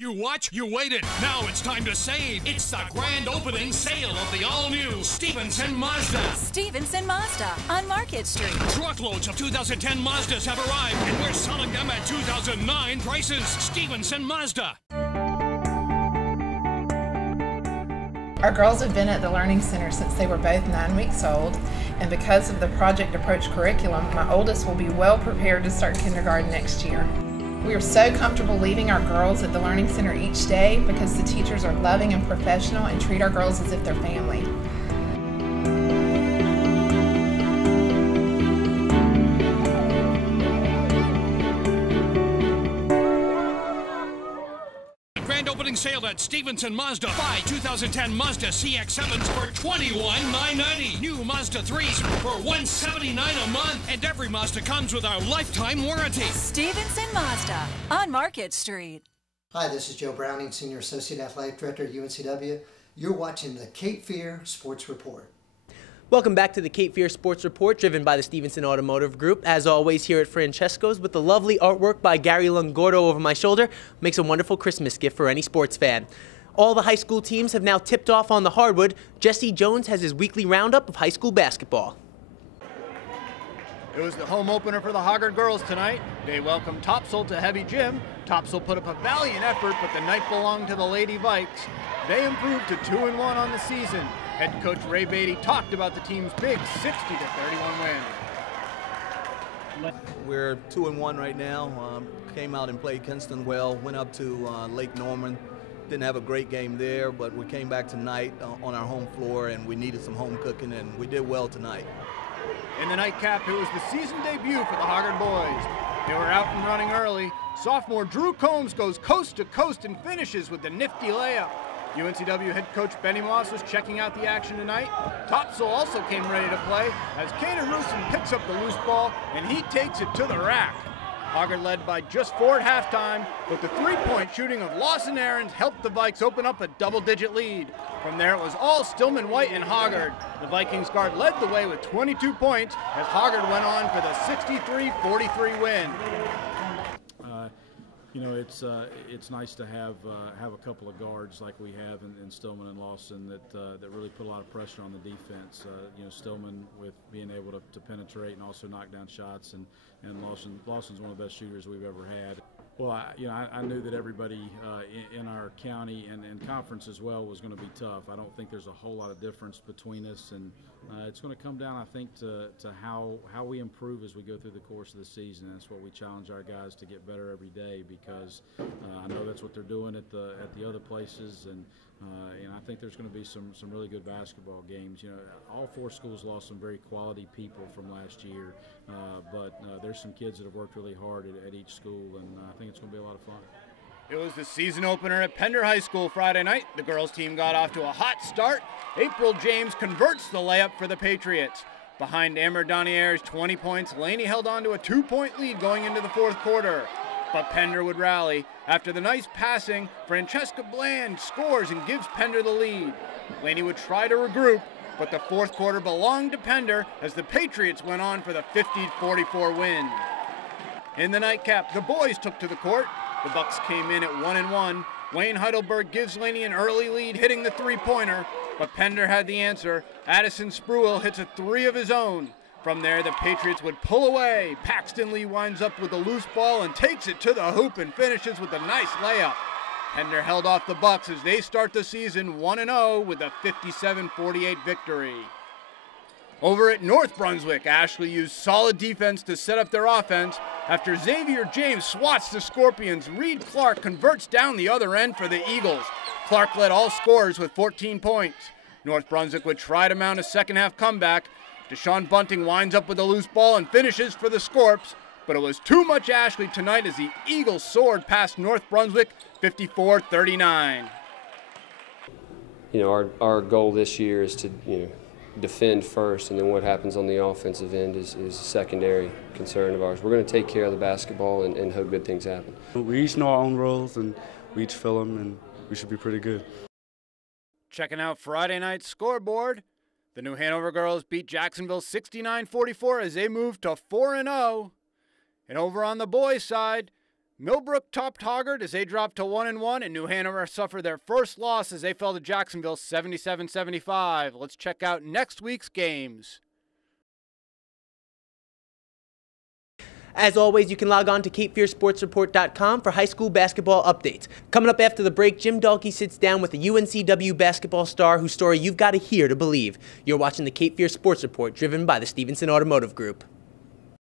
You what? You waited. Now it's time to save. It's the grand opening sale of the all-new Stevenson Mazda. Stevenson Mazda on Market Street. Truckloads of 2010 Mazdas have arrived, and we're selling them at 2009 prices. Stevenson Mazda. Our girls have been at the Learning Center since they were both 9 weeks old, and because of the Project Approach curriculum, my oldest will be well prepared to start kindergarten next year. We are so comfortable leaving our girls at the Learning Center each day because the teachers are loving and professional and treat our girls as if they're family. Grand opening sale at Stevenson Mazda. Buy 2010 Mazda CX-7s for $21,990. New Mazda 3s for $179 a month. And every Mazda comes with our lifetime warranty. Stevenson Mazda on Market Street. Hi, this is Joe Browning, Senior Associate Athletic Director at UNCW. You're watching the Cape Fear Sports Report. Welcome back to the Cape Fear Sports Report, driven by the Stevenson Automotive Group. As always, here at Francesco's, with the lovely artwork by Gary Longordo over my shoulder, makes a wonderful Christmas gift for any sports fan. All the high school teams have now tipped off on the hardwood. Jesse Jones has his weekly roundup of high school basketball. It was the home opener for the Hoggard girls tonight. They welcomed Topsail to heavy gym. Topsail put up a valiant effort, but the night belonged to the Lady Vikes. They improved to 2-1 on the season. Head coach Ray Beatty talked about the team's big 60-31 win. We're 2-1 right now. Came out and played Kinston well. Went up to Lake Norman. Didn't have a great game there, but we came back tonight on our home floor, and we needed some home cooking, and we did well tonight. In the nightcap, it was the season debut for the Hoggard boys. They were out and running early. Sophomore Drew Combs goes coast to coast and finishes with the nifty layup. UNCW head coach Benny Moss was checking out the action tonight. Topsail also came ready to play as Kaden Rusin picks up the loose ball and he takes it to the rack. Hoggard led by just 4 at halftime, but the three-point shooting of Lawson Aarons helped the Vikes open up a double-digit lead. From there, it was all Stillman White and Hoggard. The Vikings guard led the way with 22 points as Hoggard went on for the 63-43 win. You know, it's nice to have a couple of guards like we have in Stillman and Lawson that really put a lot of pressure on the defense. You know, Stillman with being able to penetrate and also knock down shots, and Lawson's one of the best shooters we've ever had. Well, I knew that everybody in our county and conference as well was going to be tough. I don't think there's a whole lot of difference between us, and it's going to come down, I think, to how we improve as we go through the course of the season. And that's what we challenge our guys to get better every day, because I know that's what they're doing at the other places, and I think there's going to be some really good basketball games. You know, all 4 schools lost some very quality people from last year, but there's some kids that have worked really hard at each school, and I think it's going to be a lot of fun. It was the season opener at Pender High School Friday night. The girls team got off to a hot start. April James converts the layup for the Patriots. Behind Amber Donniere's 20 points, Laney held on to a 2-point lead going into the 4th quarter. But Pender would rally. After the nice passing, Francesca Bland scores and gives Pender the lead. Laney would try to regroup, but the 4th quarter belonged to Pender as the Patriots went on for the 50-44 win. In the nightcap, the boys took to the court. The Bucks came in at 1-1. Wayne Heidelberg gives Laney an early lead hitting the 3-pointer, but Pender had the answer. Addison Spruill hits a 3 of his own. From there, the Patriots would pull away. Paxton Lee winds up with a loose ball and takes it to the hoop and finishes with a nice layup. Pender held off the Bucks as they start the season 1-0 with a 57-48 victory. Over at North Brunswick, Ashley used solid defense to set up their offense. After Xavier James swats the Scorpions, Reed Clark converts down the other end for the Eagles. Clark led all scorers with 14 points. North Brunswick would try to mount a second-half comeback. Deshaun Bunting winds up with a loose ball and finishes for the Scorps, but it was too much Ashley tonight as the Eagles soared past North Brunswick 54-39. You know, our goal this year is to, defend first, and then what happens on the offensive end is a secondary concern of ours. We're going to take care of the basketball and hope good things happen. We each know our own roles, and we each fill them, and we should be pretty good. Checking out Friday night's scoreboard, the New Hanover girls beat Jacksonville 69-44 as they moved to 4-0. And over on the boys' side, Millbrook topped Hoggard as they dropped to 1-1, and New Hanover suffered their first loss as they fell to Jacksonville 77-75. Let's check out next week's games. As always, you can log on to CapeFearSportsReport.com for high school basketball updates. Coming up after the break, Jim Dahlke sits down with a UNCW basketball star whose story you've got to hear to believe. You're watching the Cape Fear Sports Report, driven by the Stevenson Automotive Group.